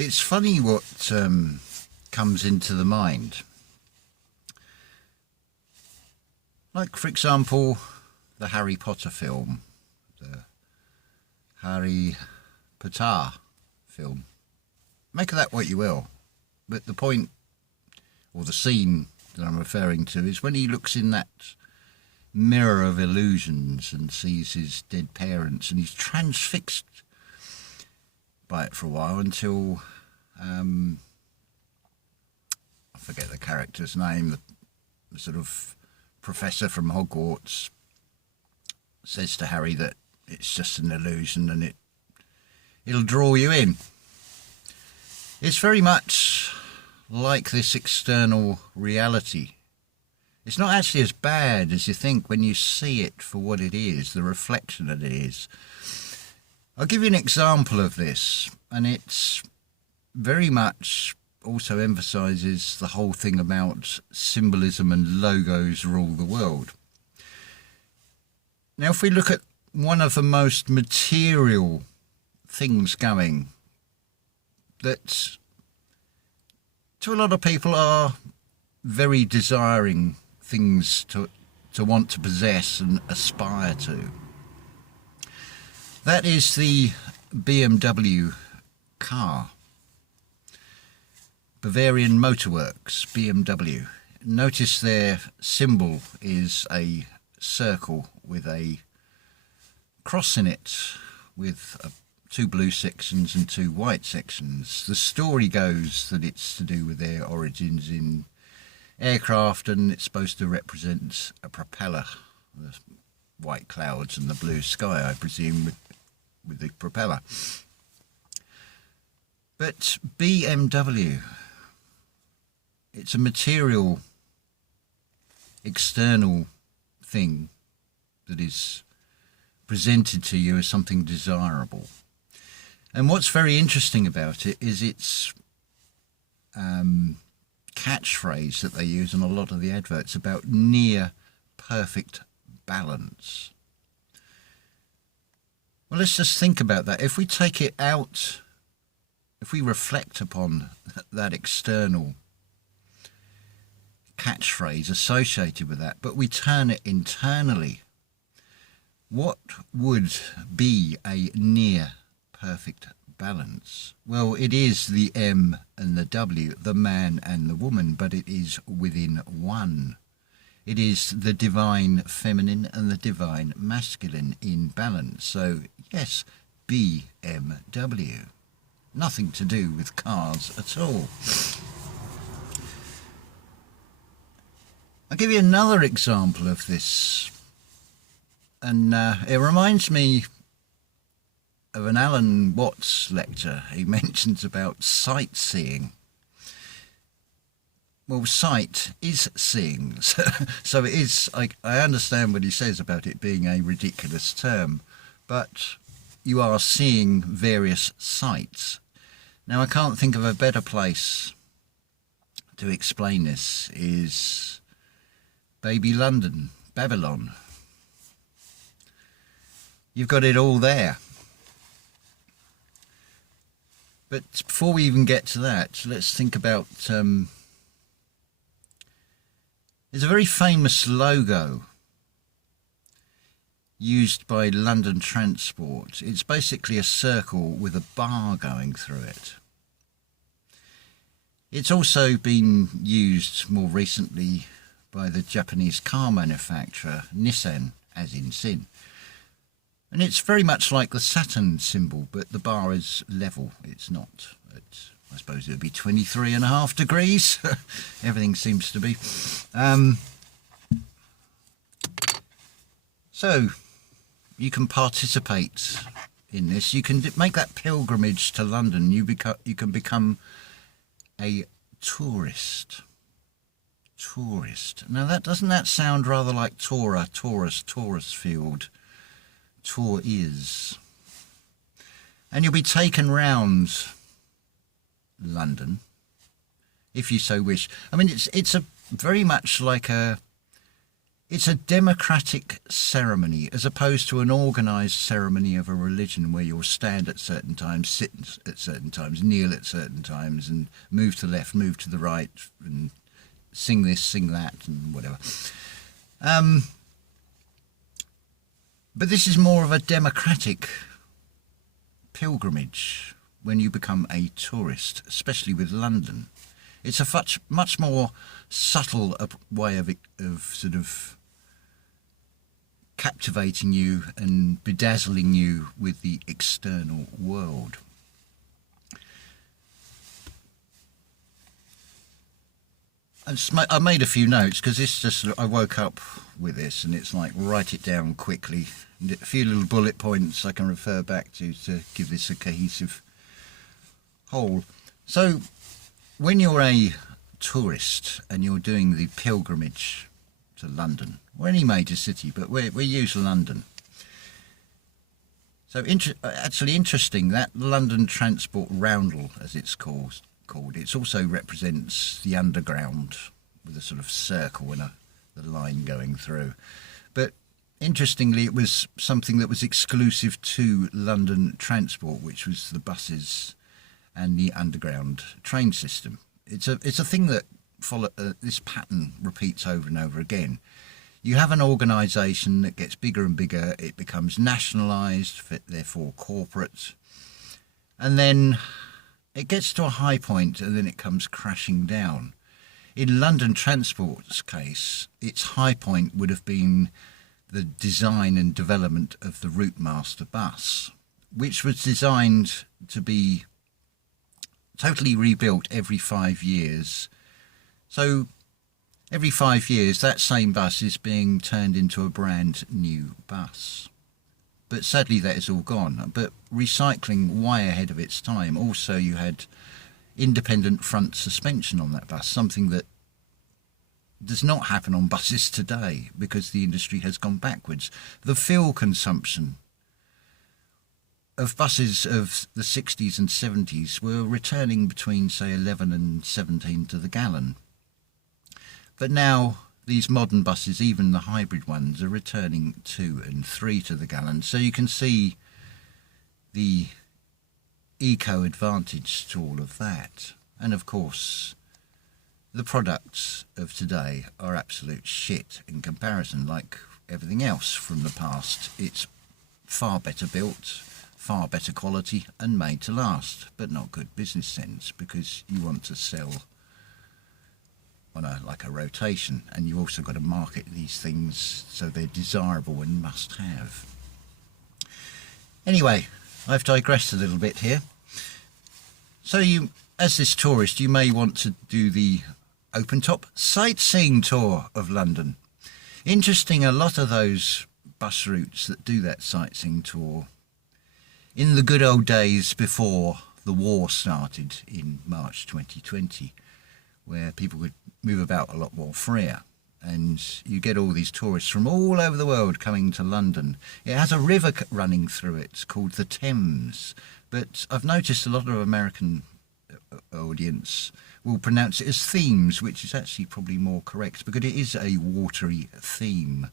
It's funny what comes into the mind. Like, for example, the Harry Potter film, the Harry Potter film. Make of that what you will. But the point, or the scene that I'm referring to, is when he looks in that mirror of illusions and sees his dead parents, and he's transfixed by it for a while until I forget the character's name, the sort of professor from Hogwarts says to Harry that it's just an illusion and it'll draw you in. It's very much like this external reality. It's not actually as bad as you think when you see it for what it is, the reflection that it is. I'll give you an example of this, and it's very much also emphasises the whole thing about symbolism and logos rule the world. Now, if we look at one of the most material things going, that to a lot of people are very desiring things to want to possess and aspire to. That is the BMW car. Bavarian Motorworks, BMW. Notice their symbol is a circle with a cross in it with two blue sections and two white sections. The story goes that it's to do with their origins in aircraft, and it's supposed to represent a propeller, the white clouds and the blue sky, I presume, with the propeller. But BMW, it's a material, external thing that is presented to you as something desirable. And what's very interesting about it is its catchphrase that they use in a lot of the adverts about near perfect balance. Well, let's just think about that. If we take it out, if we reflect upon that external catchphrase associated with that, but we turn it internally, what would be a near perfect balance? Well, it is the M and the W, the man and the woman, but it is within one. It is the divine feminine and the divine masculine in balance. So, yes, BMW. Nothing to do with cars at all. I'll give you another example of this. And it reminds me of an Alan Watts lecture. He mentions about sightseeing. Well, sight is seeing. So it is, I understand what he says about it being a ridiculous term, but you are seeing various sights. Now, I can't think of a better place to explain this is baby London, Babylon. You've got it all there. But before we even get to that, let's think about... there's a very famous logo used by London Transport. It's basically a circle with a bar going through it. It's also been used more recently by the Japanese car manufacturer Nissan, as in sin. And it's very much like the Saturn symbol, but the bar is level. It's not at, I suppose it would be 23.5 degrees. Everything seems to be. So you can participate in this. You can make that pilgrimage to London. You can become a tourist. Now, doesn't that sound rather like Torah, Taurus, Taurus field? Tour is. And you'll be taken round London, if you so wish. I mean, it's a very much like a It's a democratic ceremony as opposed to an organised ceremony of a religion where you'll stand at certain times, sit at certain times, kneel at certain times, and move to the left, move to the right, and sing this, sing that, and whatever. But this is more of a democratic pilgrimage when you become a tourist, especially with London. It's a much more subtle way of sort of captivating you and bedazzling you with the external world. I made a few notes because I woke up with this, and it's like write it down quickly. And a few little bullet points I can refer back to give this a cohesive whole. So when you're a tourist and you're doing the pilgrimage to London, or any major city, but we use London. So actually interesting, that London Transport Roundel, as it's called, it also represents the underground with a sort of circle and the line going through. But interestingly, it was something that was exclusive to London Transport, which was the buses and the underground train system. It's a thing that this pattern repeats over and over again. You have an organisation that gets bigger and bigger, it becomes nationalised, therefore corporate, and then it gets to a high point and then it comes crashing down. In London Transport's case, its high point would have been the design and development of the Routemaster bus, which was designed to be totally rebuilt every 5 years. So every 5 years that same bus is being turned into a brand new bus. But sadly that is all gone. But recycling way ahead of its time. Also you had independent front suspension on that bus, something that does not happen on buses today because the industry has gone backwards. The fuel consumption of buses of the 60s and 70s were returning between, say, 11 and 17 to the gallon. But now these modern buses, even the hybrid ones, are returning 2 and 3 to the gallon. So you can see the eco advantage to all of that. And of course, the products of today are absolute shit in comparison, like everything else from the past. It's far better built, far better quality and made to last, but not good business sense because you want to sell on like a rotation, and you've also got to market these things so they're desirable and must have. Anyway, I've digressed a little bit here. So you, as this tourist, you may want to do the open top sightseeing tour of London. Interesting, a lot of those bus routes that do that sightseeing tour in the good old days before the war started in March 2020, where people could move about a lot more freer, and you get all these tourists from all over the world coming to London. It has a river running through it called the Thames, but I've noticed a lot of American audience will pronounce it as Themes, which is actually probably more correct because it is a watery theme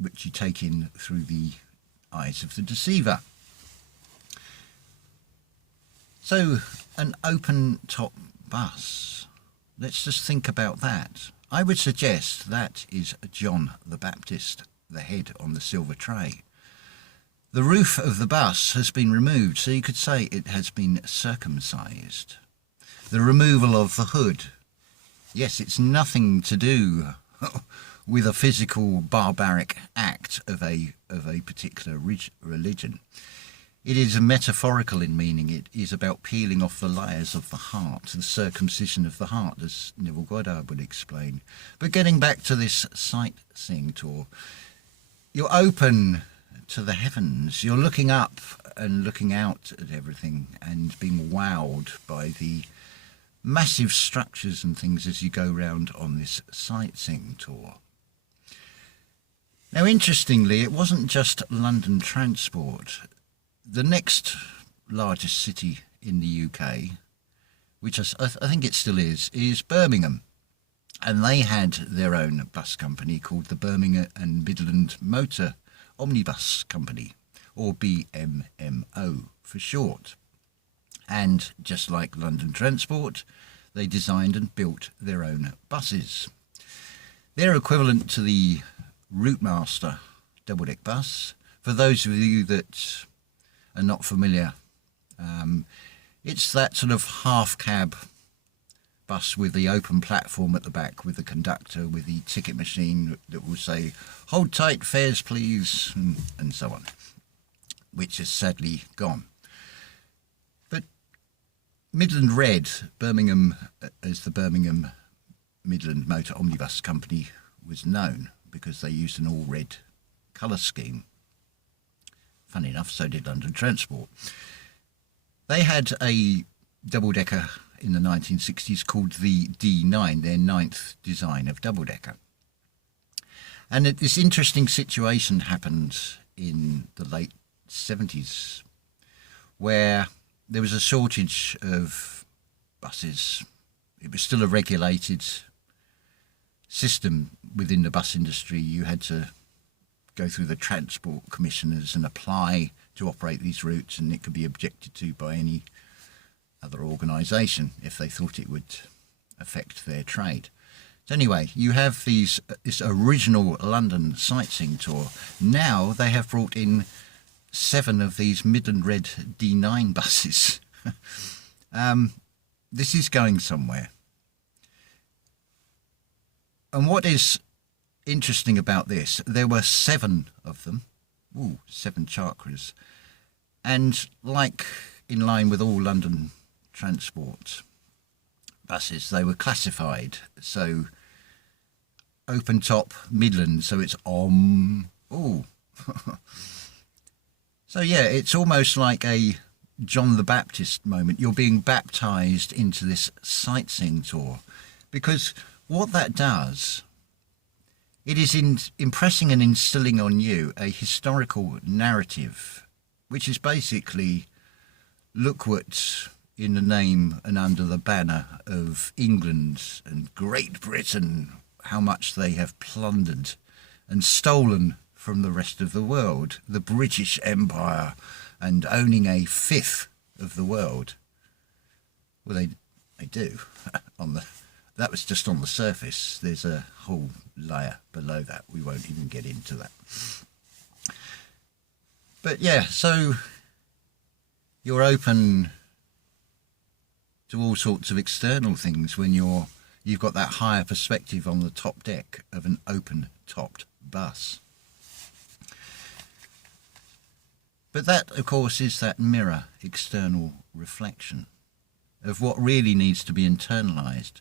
which you take in through the eyes of the deceiver. So an open top bus, let's just think about that. I would suggest that is John the Baptist, the head on the silver tray. The roof of the bus has been removed, so you could say it has been circumcised. The removal of the hood, yes, it's nothing to do with a physical barbaric act of a particular religion. It is metaphorical in meaning. It is about peeling off the layers of the heart, the circumcision of the heart, as Neville Goddard would explain. But getting back to this sightseeing tour, you're open to the heavens. You're looking up and looking out at everything and being wowed by the massive structures and things as you go round on this sightseeing tour. Now, interestingly, it wasn't just London Transport. The next largest city in the UK, which I think it still is Birmingham. And they had their own bus company called the Birmingham and Midland Motor Omnibus Company, or BMMO for short. And just like London Transport, they designed and built their own buses. They're equivalent to the Routemaster double-deck bus. For those of you that are not familiar, it's that sort of half-cab bus with the open platform at the back, with the conductor, with the ticket machine that will say, "Hold tight, fares please," and so on, which is sadly gone. But Midland Red, Birmingham, as the Birmingham Midland Motor Omnibus Company was known, because they used an all-red colour scheme. Funny enough, so did London Transport. They had a double-decker in the 1960s called the D9, their ninth design of double-decker. And this interesting situation happened in the late 70s, where there was a shortage of buses. It was still a regulated system within the bus industry. You had to go through the transport commissioners and apply to operate these routes, and it could be objected to by any other organisation if they thought it would affect their trade. So anyway, you have this original London sightseeing tour. Now they have brought in 7 of these Midland Red D9 buses. This is going somewhere. And what is interesting about this, there were 7 of them. 7 chakras. And like in line with all London Transport buses, they were classified. So open top Midland, so it's So yeah, it's almost like a John the Baptist moment. You're being baptized into this sightseeing tour, because what that does, it is impressing and instilling on you a historical narrative, which is basically, look what, in the name and under the banner of England and Great Britain, how much they have plundered and stolen from the rest of the world, the British Empire, and owning a fifth of the world. Well, they do. That was just on the surface. There's a whole layer below that. We won't even get into that. But yeah, so you're open to all sorts of external things when you've got that higher perspective on the top deck of an open-topped bus. But that, of course, is that mirror external reflection of what really needs to be internalised.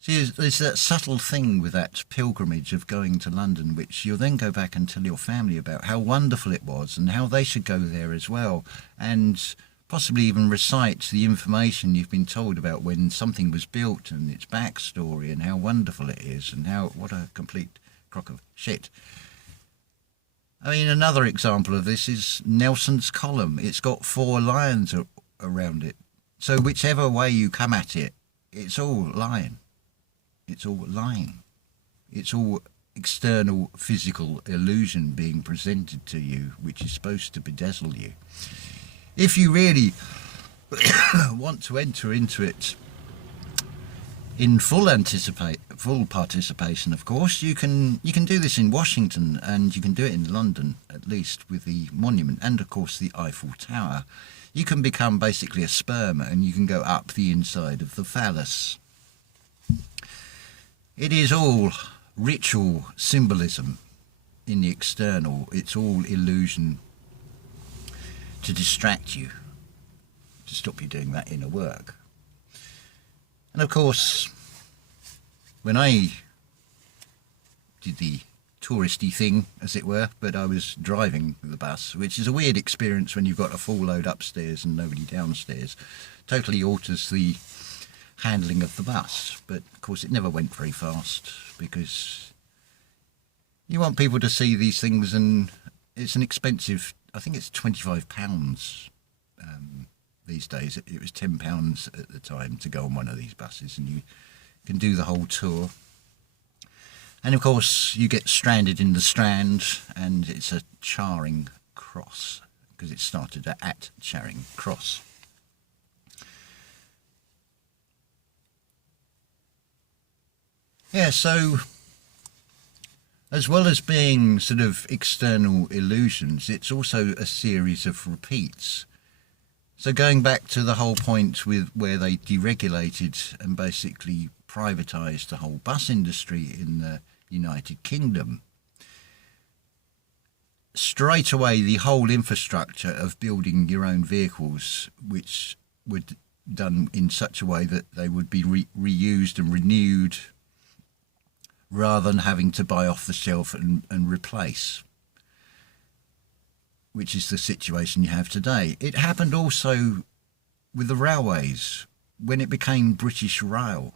See, there's that subtle thing with that pilgrimage of going to London, which you'll then go back and tell your family about how wonderful it was and how they should go there as well, and possibly even recite the information you've been told about when something was built and its backstory and how wonderful it is and what a complete crock of shit. I mean, another example of this is Nelson's column. It's got 4 lions around it. So whichever way you come at it, it's all lying. It's all lying. It's all external physical illusion being presented to you, which is supposed to bedazzle you. If you really want to enter into it in full participation, of course, you can do this in Washington, and you can do it in London, at least, with the monument and, of course, the Eiffel Tower. You can become basically a sperm, and you can go up the inside of the phallus. It is all ritual symbolism in the external. It's all illusion to distract you, to stop you doing that inner work. And of course, when I did the touristy thing, as it were, but I was driving the bus, which is a weird experience when you've got a full load upstairs and nobody downstairs. Totally alters the handling of the bus, but of course it never went very fast, because you want people to see these things, and it's an expensive, I think it's £25 these days. It was £10 at the time to go on one of these buses, and can do the whole tour. And of course you get stranded in the Strand, and it's a Charing Cross, because it started at Charing Cross. Yeah, so as well as being sort of external illusions, it's also a series of repeats. So going back to the whole point with where they deregulated and basically privatised the whole bus industry in the United Kingdom, straight away the whole infrastructure of building your own vehicles, which were done in such a way that they would be reused and renewed, rather than having to buy off the shelf and replace, which is the situation you have today. It happened also with the railways when it became British Rail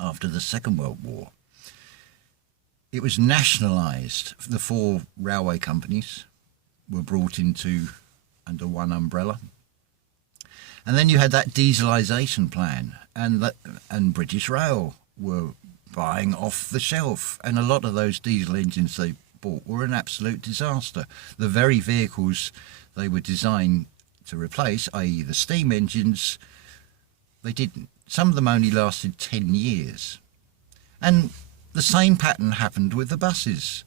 after the Second World War. It was nationalised. The 4 railway companies were brought into under one umbrella. And then you had that dieselisation plan, and British Rail were buying off the shelf, and a lot of those diesel engines they bought were an absolute disaster. The very vehicles they were designed to replace, i.e. the steam engines, they didn't. Some of them only lasted 10 years. And the same pattern happened with the buses.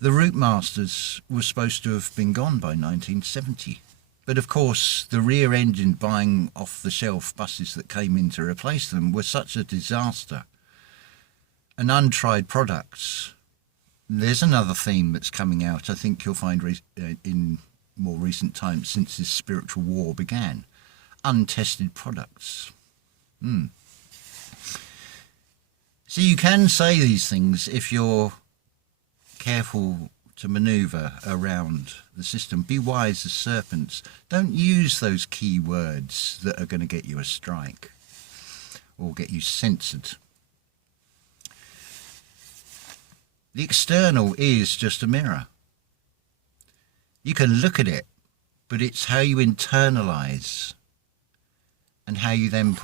The route masters were supposed to have been gone by 1970. But of course, the rear engine buying off the shelf buses that came in to replace them were such a disaster. And untried products. There's another theme that's coming out, I think you'll find in more recent times since this spiritual war began. Untested products. So you can say these things if you're careful to manoeuvre around the system. Be wise as serpents. Don't use those key words that are going to get you a strike or get you censored. The external is just a mirror. You can look at it, but it's how you internalise and how you then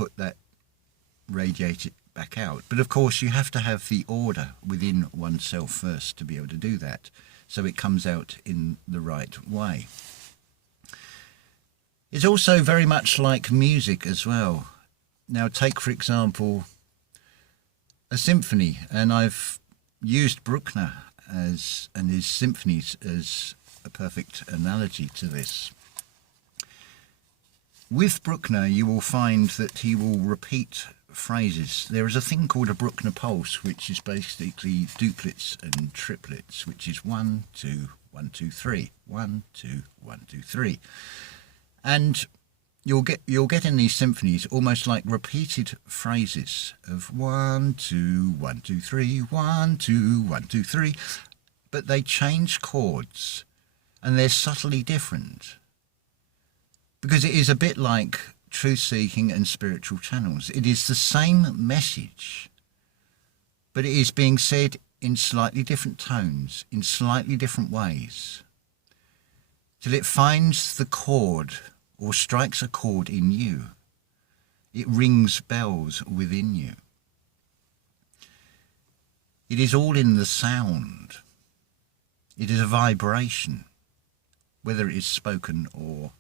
radiate it back out. But of course you have to have the order within oneself first to be able to do that, so it comes out in the right way. It's also very much like music as well. Now take for example a symphony, and I've used Bruckner and his symphonies as a perfect analogy to this. With Bruckner you will find that he will repeat phrases. There is a thing called a Bruckner pulse, which is basically duplets and triplets, which is 1 2 1 2 3 1 2 1 2 3, and you'll get in these symphonies almost like repeated phrases of 1 2 1 2 3 1 2 1 2 3, but they change chords and they're subtly different, because it is a bit like truth-seeking and spiritual channels. It is the same message, but it is being said in slightly different tones, in slightly different ways, till it finds the chord or strikes a chord in you. It rings bells within you. It is all in the sound. It is a vibration, whether it is spoken or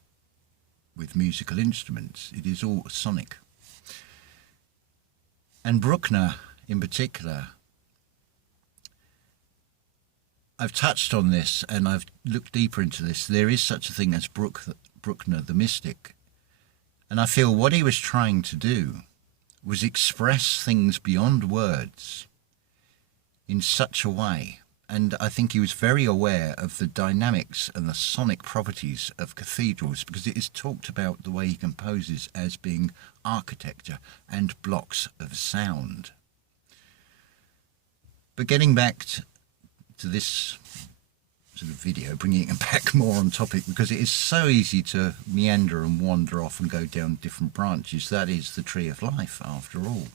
with musical instruments. It is all sonic. And Bruckner in particular, I've touched on this and I've looked deeper into this. There is such a thing as Bruckner the mystic, and I feel what he was trying to do was express things beyond words in such a way. And I think he was very aware of the dynamics and the sonic properties of cathedrals, because it is talked about the way he composes as being architecture and blocks of sound. But getting back to this sort of video, bringing it back more on topic, because it is so easy to meander and wander off and go down different branches. That is the tree of life, after all.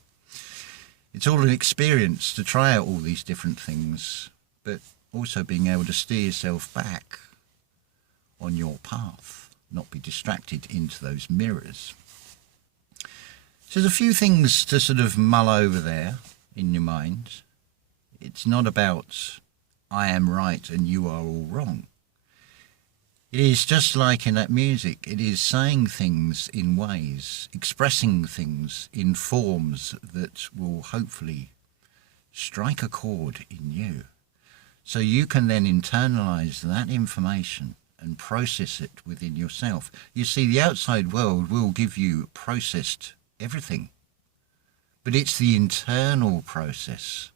It's all an experience to try out all these different things, but also being able to steer yourself back on your path, not be distracted into those mirrors. So there's a few things to sort of mull over there in your mind. It's not about I am right and you are all wrong. It is just like in that music. It is saying things in ways, expressing things in forms that will hopefully strike a chord in you. So you can then internalize that information and process it within yourself. You see, the outside world will give you processed everything, but it's the internal process.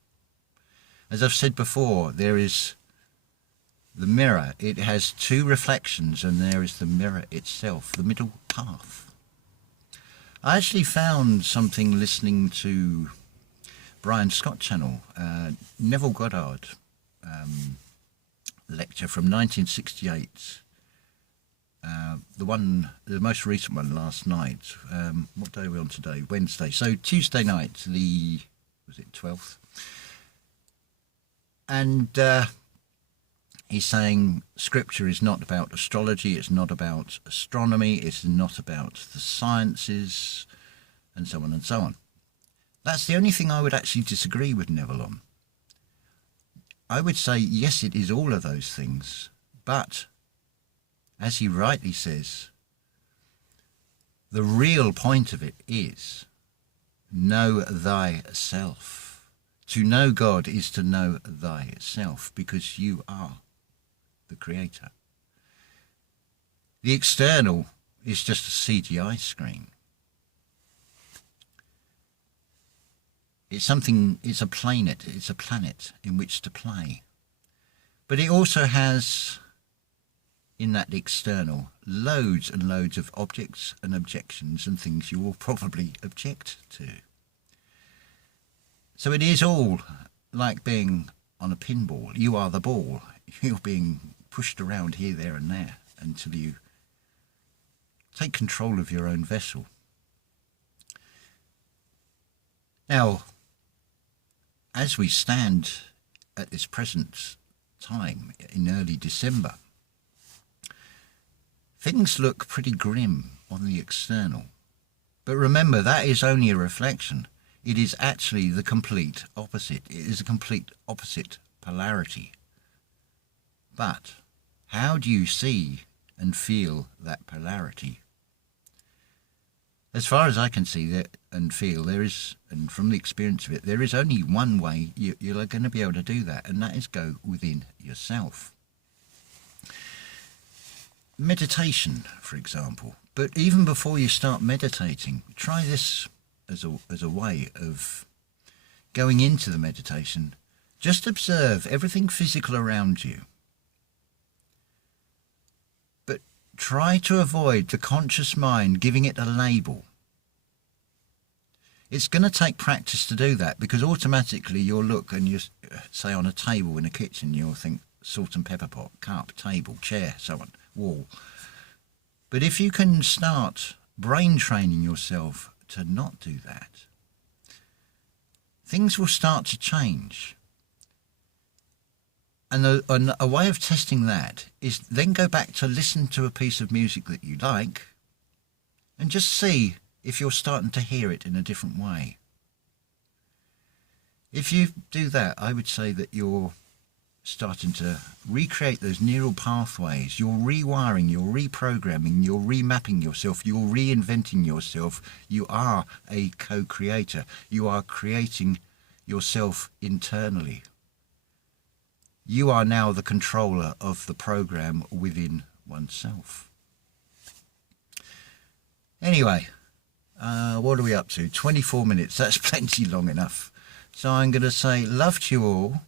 As I've said before, there is the mirror. It has two reflections, and there is the mirror itself, the middle path. I actually found something listening to Brian Scott channel, Neville Goddard lecture from 1968. The most recent one last night. What day are we on today? Wednesday. So Tuesday night, was it 12th? And he's saying scripture is not about astrology, it's not about astronomy, it's not about the sciences, and so on and so on. That's the only thing I would actually disagree with Neville on. I would say, yes, it is all of those things, but, as he rightly says, the real point of it is know thyself. To know God is to know thyself, because you are the creator. The external is just a CGI screen. It's a planet in which to play. But it also has, in that external, loads and loads of objects and objections and things you will probably object to. So it is all like being on a pinball. You are the ball. You're being pushed around here, there and there until you take control of your own vessel. Now, as we stand at this present time in early December, things look pretty grim on the external. But remember, that is only a reflection. It is actually the complete opposite. It is a complete opposite polarity. But how do you see and feel that polarity? As far as I can see that and feel, there is, and from the experience of it, there is only one way you're going to be able to do that, and that is go within yourself. Meditation, for example. But even before you start meditating, try this as a way of going into the meditation. Just observe everything physical around you. But try to avoid the conscious mind giving it a label. It's going to take practice to do that, because automatically you'll look and you say on a table in a kitchen, you'll think salt and pepper pot, cup, table, chair, so on, wall. But if you can start brain training yourself to not do that, things will start to change. And a way of testing that is then go back to listen to a piece of music that you like and just see if you're starting to hear it in a different way. If you do that, I would say that you're starting to recreate those neural pathways. You're rewiring, you're reprogramming, you're remapping yourself, you're reinventing yourself. You are a co-creator. You are creating yourself internally. You are now the controller of the program within oneself. Anyway, what are we up to? 24 minutes. That's plenty long enough. So I'm going to say love to you all.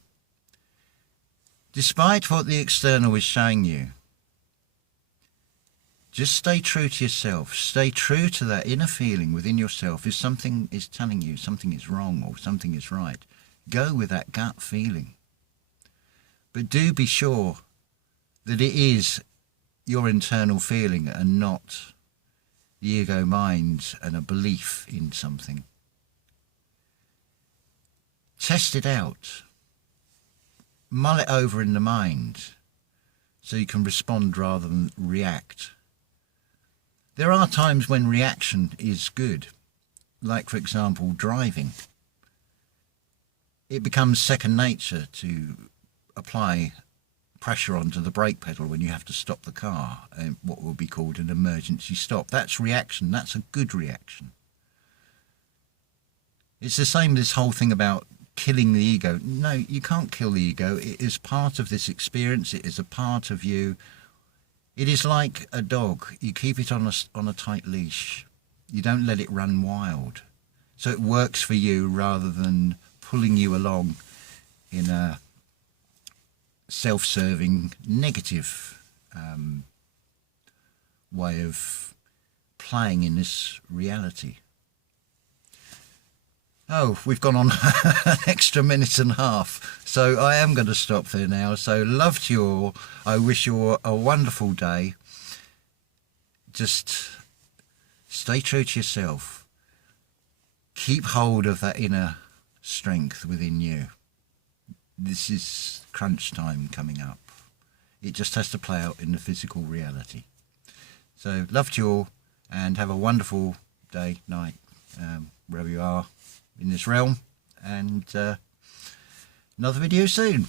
Despite what the external is showing you, just stay true to yourself. Stay true to that inner feeling within yourself. If something is telling you something is wrong or something is right, go with that gut feeling. But do be sure that it is your internal feeling and not the ego mind and a belief in something. Test it out. Mull it over in the mind so you can respond rather than react. There are times when reaction is good. like for example driving. It becomes second nature to apply pressure onto the brake pedal when you have to stop the car, and what will be called an emergency stop. That's reaction. That's a good reaction. It's the same, this whole thing about killing the ego. No, you can't kill the ego. It is part of this experience. It is a part of you. It is like a dog. You keep it on a tight leash. You don't let it run wild. So it works for you rather than pulling you along in a self-serving, negative way of playing in this reality. Oh, we've gone on an extra minute and a half, so I am going to stop there now. So love to you all. I wish you a wonderful day. Just stay true to yourself. Keep hold of that inner strength within you. This is crunch time coming up. It just has to play out in the physical reality. So love to you all, and have a wonderful day, night, wherever you are in this realm, and another video soon.